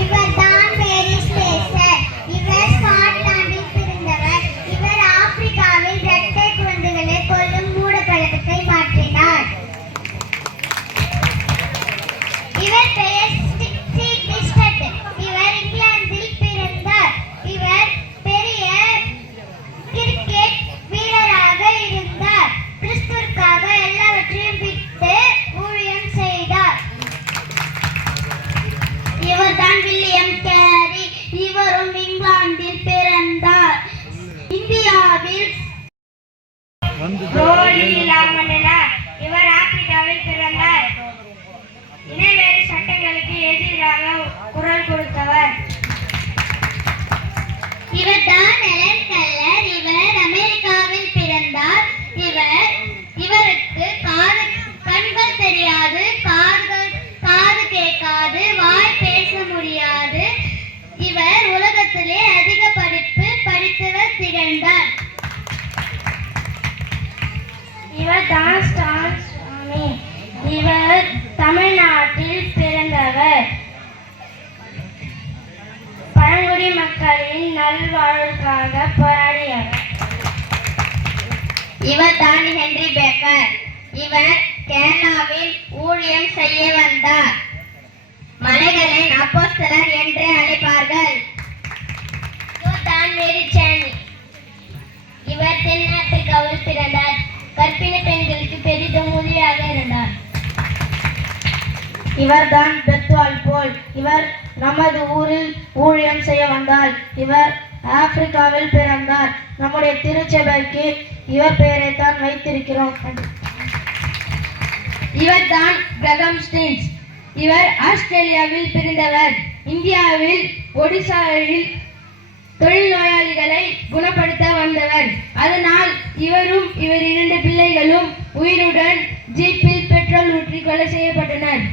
இவர்தான் மேரி ஸ்லேசர். இவர் ஸ்காட்லாந்தில் பிறந்தவர். இவர் ஆப்பிரிக்காவில் இரட்டை குழந்தைகளை கொல்லும் மூடப்பழக்கத்தை மாற்றினார். இவர் பெயர் ஸ்டீவ். இவர் இங்கிலாந்தில் பிறந்தார். இவர் பெரிய கிரிக்கெட் வீரராக இருந்தார். கிறிஸ்துவுக்காக எல்லாவற்றையும் விட்டு ஊழியம் செய்தார். இவர்தான் வில்லியம் கேரி. இவரும் இங்கிலாந்தில் பிறந்தார். இந்தியாவில் இவர் ஆப்பிரிக்காவில் பிறந்தார். இனவேறு சட்டங்களுக்கு எதிராக குரல் கொடுத்தவர். இவர்தான் எலன் கெல்லர். இவர் அமெரிக்காவில் பிறந்தார். இவருக்கு கண்கள் தெரியாது, காது கேட்காது, வாய் பேச முடியாது. இவர் உலகத்திலே அதிக படித்தவர் திகழ்ந்தார். இவர்தான் ஸ்டான் சுவாமி. இவர் தமிழ்நாட்டில் பிறந்தவர். பழங்குடி மக்களின் நல்வாழ்வுக்காக போராடியவர். இவர் தான் ஹென்றி பேக்கர். இவர் கேரளாவில் ஊழியம் செய்ய வந்தார். மலைகளின் அப்போஸ்தலர் என்று அழைப்பார்கள். இவர் தான் மேரி சானி. இவர் தென் ஆப்பிரிக்காவில் பிறந்தார். கர்ப்பிணி பெண்களுக்கு பெரிதும் உதவியாக இருந்தார். இவர்தான் பெத்வால் போல். இவர் நமது ஊரில் ஊழியம் செய்ய வந்தார். இவர் ஆப்பிரிக்காவில் பிறந்தார். நம்முடைய திருச்சபைக்கு இவர் பெயரை தான் வைத்திருக்கிறோம். இவர்தான் கிரகம் ஸ்டீன்ஸ். இவர் ஆஸ்திரேலியாவில் பிறந்தவர். இந்தியாவில் ஒடிசாவில் தொழில் நோயாளிகளை குணப்படுத்த வந்தவர். அதனால் இவரும் இவர் 2 பிள்ளைகளும் உயிருடன் ஜீப்பில் பெட்ரோல் ஊற்றி கொலை செய்யப்பட்டனர்.